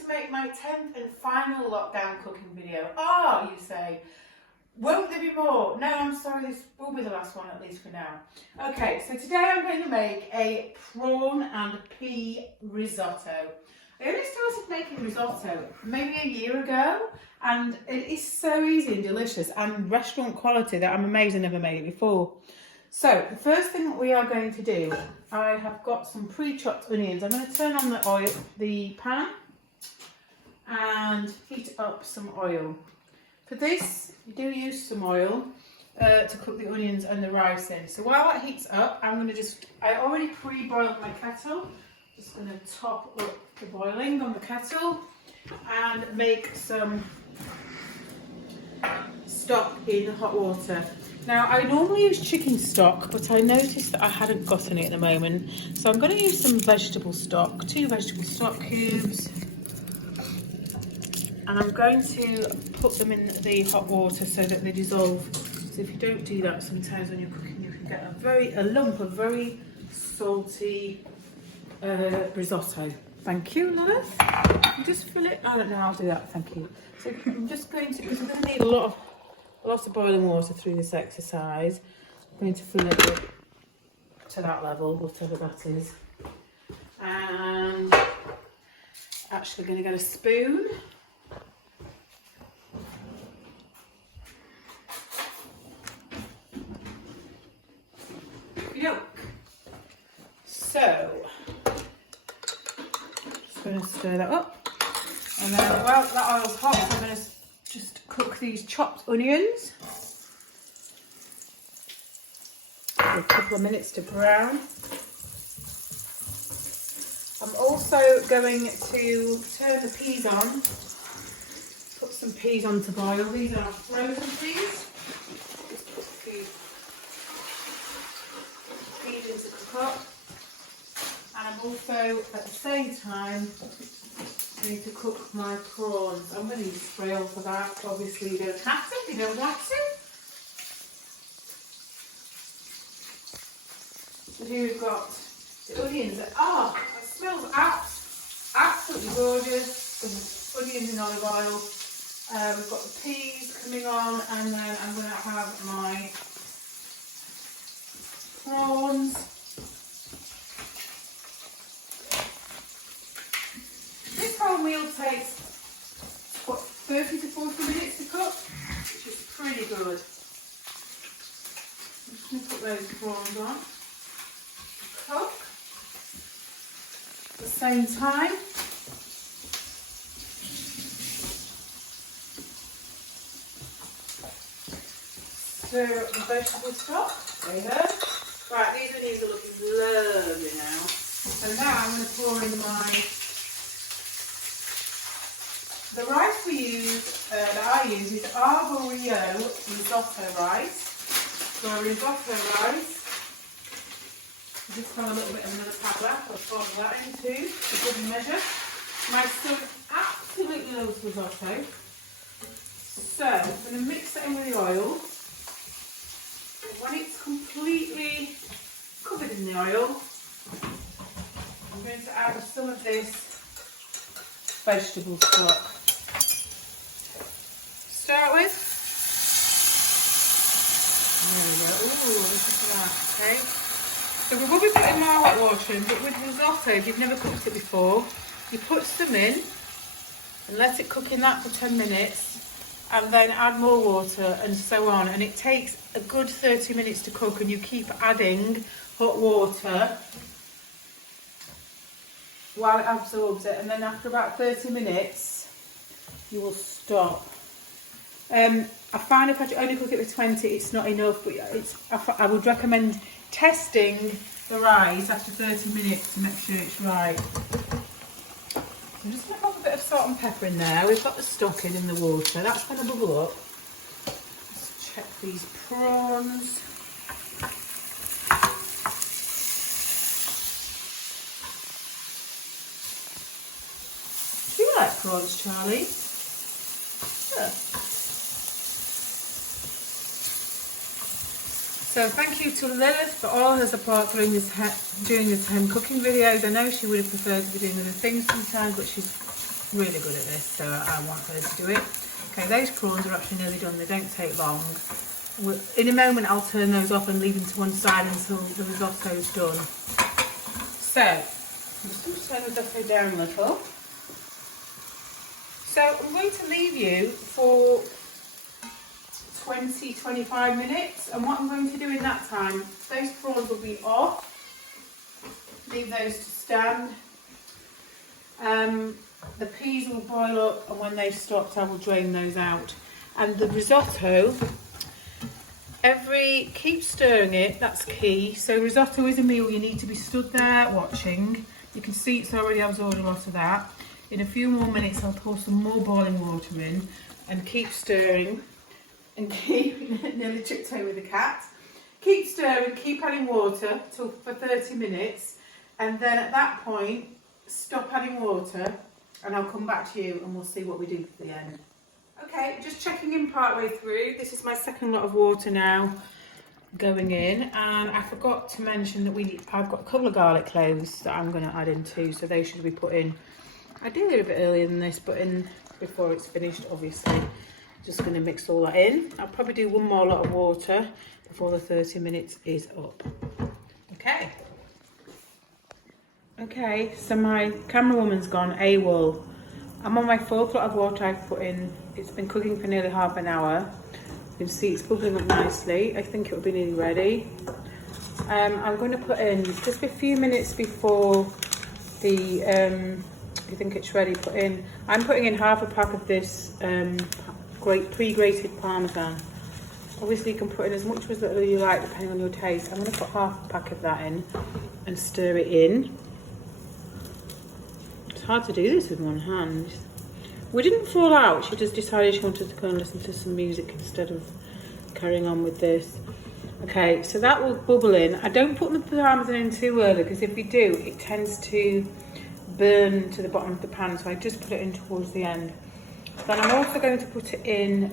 to make my 10th and final lockdown cooking video. Ah, you say. Won't there be more? No, I'm sorry, this will be the last one, at least for now. Okay, so today I'm going to make a prawn and pea risotto. I only started making risotto maybe a year ago, and it is so easy and delicious and restaurant quality that I'm amazed I never made it before. So the first thing that we are going to do, I have got some pre-chopped onions. I'm going to turn on the pan and heat up some oil. For this, you do use some oil to cook the onions and the rice in. So while that heats up, I already pre-boiled my kettle. Just going to top up the boiling on the kettle and make some stock in hot water. Now, I normally use chicken stock, but I noticed that I hadn't got any at the moment. So I'm going to use some vegetable stock, 2 vegetable stock cubes. And I'm going to put them in the hot water so that they dissolve. So if you don't do that, sometimes when you're cooking, you can get a lump of very salty risotto. Thank you, Lilith. Just fill it. I don't know. I'll do that. Thank you. So I'm just going to, because we're going to need a lot of boiling water through this exercise. I'm going to fill it up to that level, whatever that is. And actually going to get a spoon. So, just going to stir that up, and then while that oil's hot, I'm going to just cook these chopped onions for a couple of minutes to brown. I'm also going to turn the peas on, put some peas on to boil. These are frozen peas. Just put the peas in to cook up. And I'm also, at the same time, going to cook my prawns. I'm going to use spray oil for that. Obviously, you don't have to if you don't want to. So here we've got the onions. Oh, it smells absolutely gorgeous. Some onions in olive oil. We've got the peas coming on, and then I'm going to have my prawns. This whole meal takes, what, 30 to 40 minutes to cook, which is pretty good. I'm just going to put those prawns on to cook. At the same time, stir up the vegetable stock. There you go. Right, these onions are looking lovely now. So now I'm going to pour in the rice we use, that I use, is arborio risotto rice. So risotto rice. I just got a little bit of another padlock. I'll pour that in too, for good measure. My son absolutely loves risotto. So I'm going to mix that in with the oil. When it's completely covered in the oil, I'm going to add some of this vegetable stock. Start with. There we go. Ooh, look at that. Okay. So we will be putting more hot water in, but with risotto, if you've never cooked it before, you put some in and let it cook in that for 10 minutes, and then add more water and so on. And it takes a good 30 minutes to cook, and you keep adding hot water while it absorbs it, and then after about 30 minutes, you will stop. I find if I only cook it for 20, it's not enough, but I would recommend testing the rice after 30 minutes to make sure it's right. I'm just going to pop a bit of salt and pepper in there. We've got the stock in the water. That's going to bubble up. Let's check these prawns. Do you like prawns, Charlie? Yeah. So thank you to Lilith for all her support during this home cooking videos. I know she would have preferred to be doing other things sometimes, but she's really good at this, so I want her to do it. Okay, those prawns are actually nearly done. They don't take long. In a moment, I'll turn those off and leave them to one side until the risotto's done. So, I'm just turn the risotto down a little. So I'm going to leave you for 20-25 minutes, and what I'm going to do in that time, those prawns will be off. Leave those to stand. The peas will boil up, and when they've stopped, I will drain those out. And the risotto, keep stirring it, that's key. So risotto is a meal you need to be stood there watching. You can see it's already absorbed a lot of that. In a few more minutes, I'll pour some more boiling water in and keep stirring. And keep, nearly tripped over the cat. Keep stirring, keep adding water for 30 minutes. And then at that point, stop adding water and I'll come back to you and we'll see what we do for the end. Okay, just checking in part way through. This is my second lot of water now going in, and I forgot to mention that I've got a couple of garlic cloves that I'm going to add in too, so they should be put in. I do it a bit earlier than this, but in before it's finished, obviously. Just going to mix all that in. I'll probably do one more lot of water before the 30 minutes is up. Okay. Okay, so my camera woman's gone AWOL. I'm on my fourth lot of water I've put in. It's been cooking for nearly half an hour. You can see it's bubbling up nicely. I think it will be nearly ready. I'm going to put in just a few minutes before you think it's ready. I'm putting in half a pack of this pre-grated Parmesan. Obviously you can put in as much or as little you like depending on your taste. I'm going to put half a pack of that in and stir it in. It's hard to do this with one hand. We didn't fall out, she just decided she wanted to go and listen to some music instead of carrying on with this. Okay, so that will bubble in. I don't put the Parmesan in too early because if you do, it tends to burn to the bottom of the pan, so I just put it in towards the end. Then I'm also going to put it in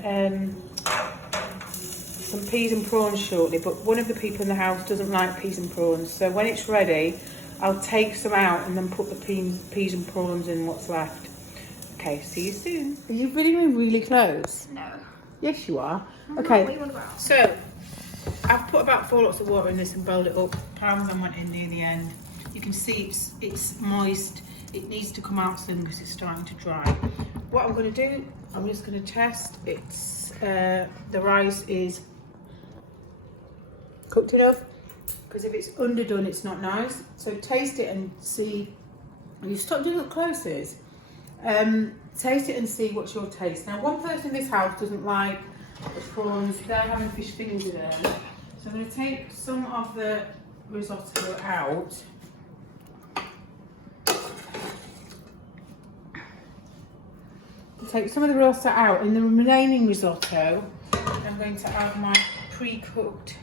some peas and prawns shortly, but one of the people in the house doesn't like peas and prawns, so when it's ready I'll take some out and then put the peas and prawns in what's left. Okay, see you soon. Are you really, really close? No. Yes, you are. I'm okay, not. What do you want about? So I've put about 4 lots of water in this and boiled it up. Parmesan went in near the end. You can see it's moist. It needs to come out soon because it's starting to dry. What I'm going to do, I'm just going to test. The rice is cooked enough, because if it's underdone, it's not nice. So taste it and see. You stop doing up closes. Taste it and see what's your taste. Now, one person in this house doesn't like the prawns. They're having fish fingers with them. So I'm going to take some of the risotto out. Take some of the risotto out. In the remaining risotto, I'm going to add my pre-cooked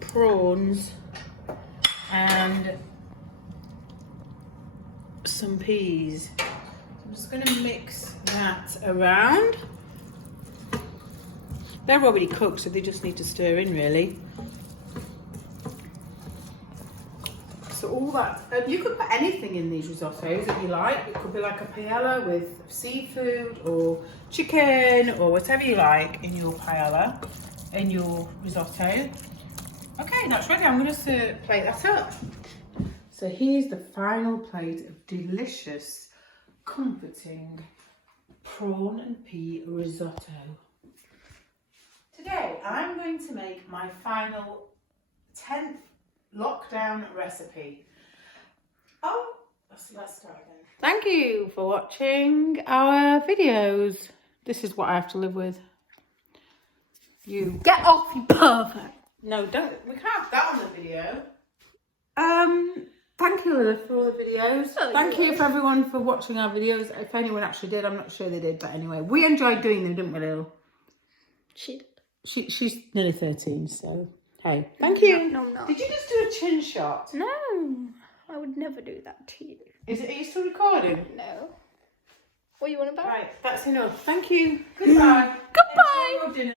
prawns and some peas. I'm just going to mix that around. They're already cooked, so they just need to stir in, really. So all that, you could put anything in these risottos that you like. It could be like a paella with seafood or chicken or whatever you like in your paella, in your risotto. Okay, that's ready. I'm going to plate that up. So here's the final plate of delicious, comforting prawn and pea risotto. Today I'm going to make my final 10th lockdown recipe. Oh, let's start again. Thank you for watching our videos. This is what I have to live with. You Get off, you pervert. No, don't. We can't have that on the video. Thank you, Lilith, for all the videos. Oh, Thank you for everyone for watching our videos. If anyone actually did, I'm not sure they did, but anyway, we enjoyed doing them, didn't we, Lil? She did. She's nearly 13, so hey, thank you. No, I'm not. Did you just do a chin shot? No, I would never do that to you. Are you still recording? No. What are you on about? Right, that's enough. Thank you. Goodbye. Goodbye. Enjoy your dinner.